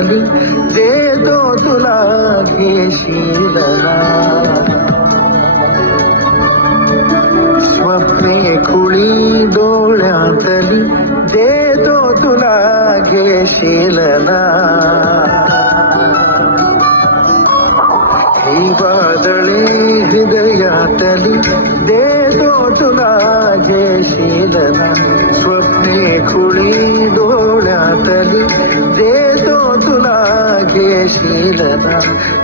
तली देतो तुला घेशील ना. स्वप्ने खुळी डोळ्यातली देतो तुला घेशील ना. ही वादळे हृदयातली देतो तुला घेशील ना. स्वप्ने खुळी डोळ्यातली देतो तुला घेशील ना.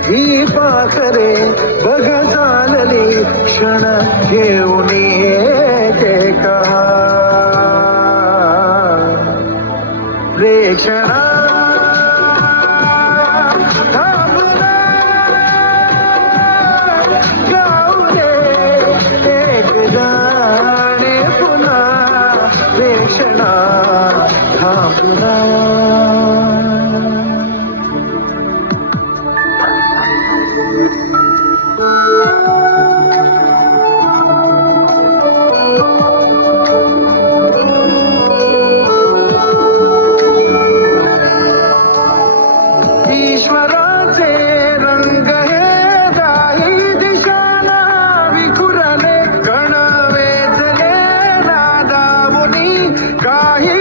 ही पाखरे बघ चालली क्षण घेऊन येते का रे क्षणा. थांबना ईश्वराचे रंग हे दाही दिशाना विखुरले कण वेचले नादामुनी काही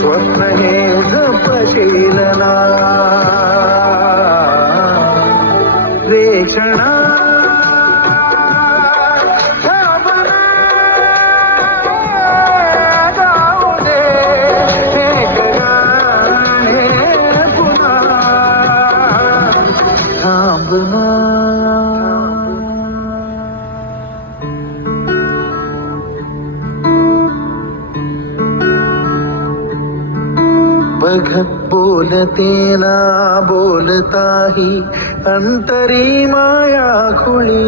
स्वप्न हे जपशील ना रे क्षणा. गाऊ दे एक गाणे पुन्हा थांबना. बघ बोलते ना बोलताही अंतरी माया खुळी.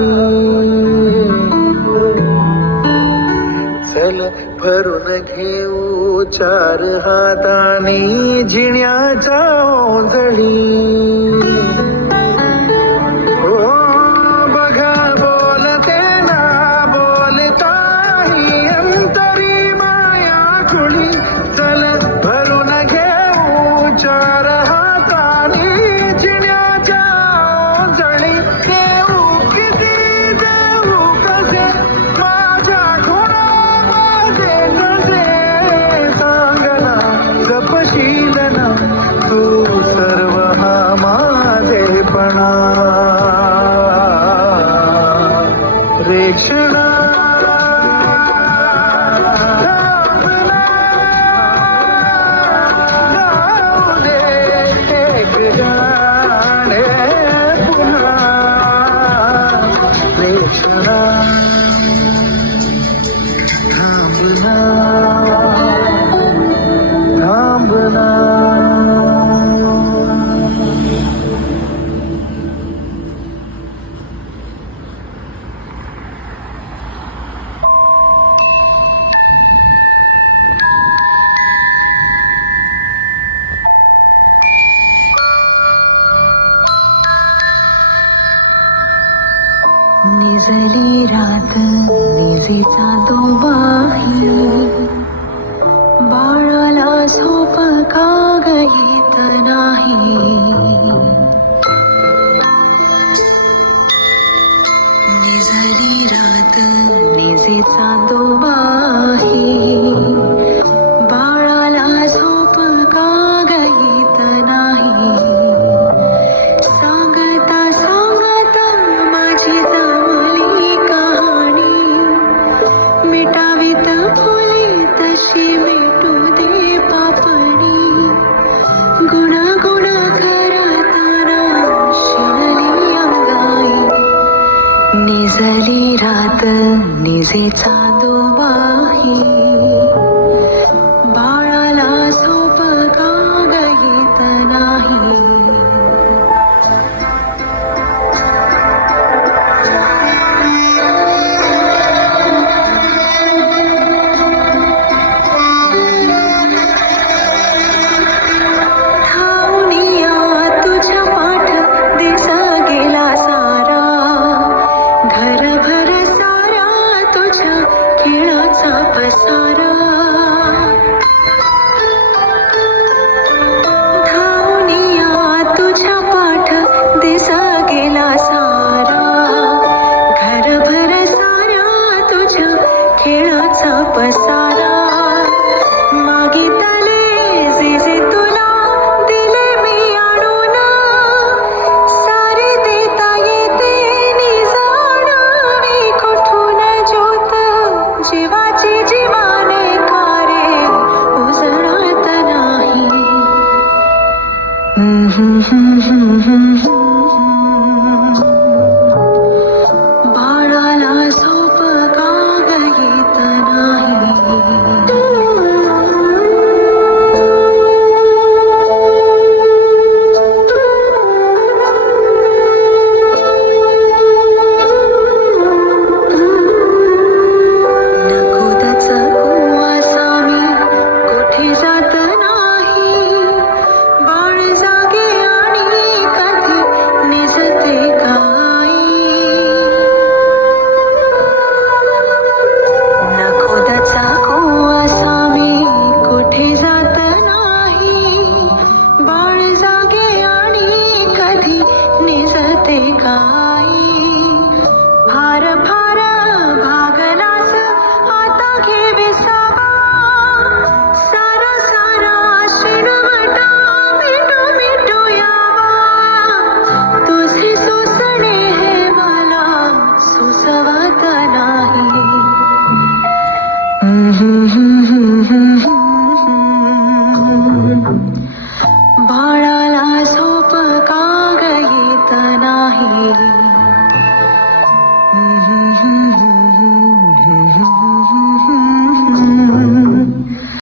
चल भरून घेऊ चार हातानी जिण्याच्या ओंजळी. बघ बोलते ना बोलताही अंतरी माया खुळी. चल भरून चार हातानी जिण्याच्या ओंजळी. देऊ किती देऊ कसे माझ्या खुणा माझे कसे सांगना जपशील ना तू सर्व हा माझेपणा रे क्षणा. थांबना थांबना. निजली रात निजेचा दोबाही. बाळाला झोप का येत नाही. निजली रात निजेचा दोबाही. बाळाला झोप का येत नाही. मिटावीत फुले तशी मिटू दे पापणी. गुणा गुणा खरा तारा शिणली अंगाई. निजली रात निजेचा दोबाही. बाळाला झोप का येत सारा धावनिया तुझ्या पाठ दिसा गेला सारा घरभर साऱ्या तुझ्या खेळाचा पसारा मागितले जे जे तुला दिले मी आणून सारे देता येते निजाडावी कुठून ज्योत जीवाची जीवाने कारे उजळत नाही बाळाला झोप का येत नाही नकोदच कुवासामी कुठे जात नाही बाळ जागे आणि कधी निजते काही नकोदचा कुवासामी कुठे जात नाही बाळ जागे आणि कधी निजते काही फार फार भागलास आता घे विसावा सारा सारा शिणवटा मिटू मिटू यावा तुझे सोसणे हे मला सोसवत नाही बाळा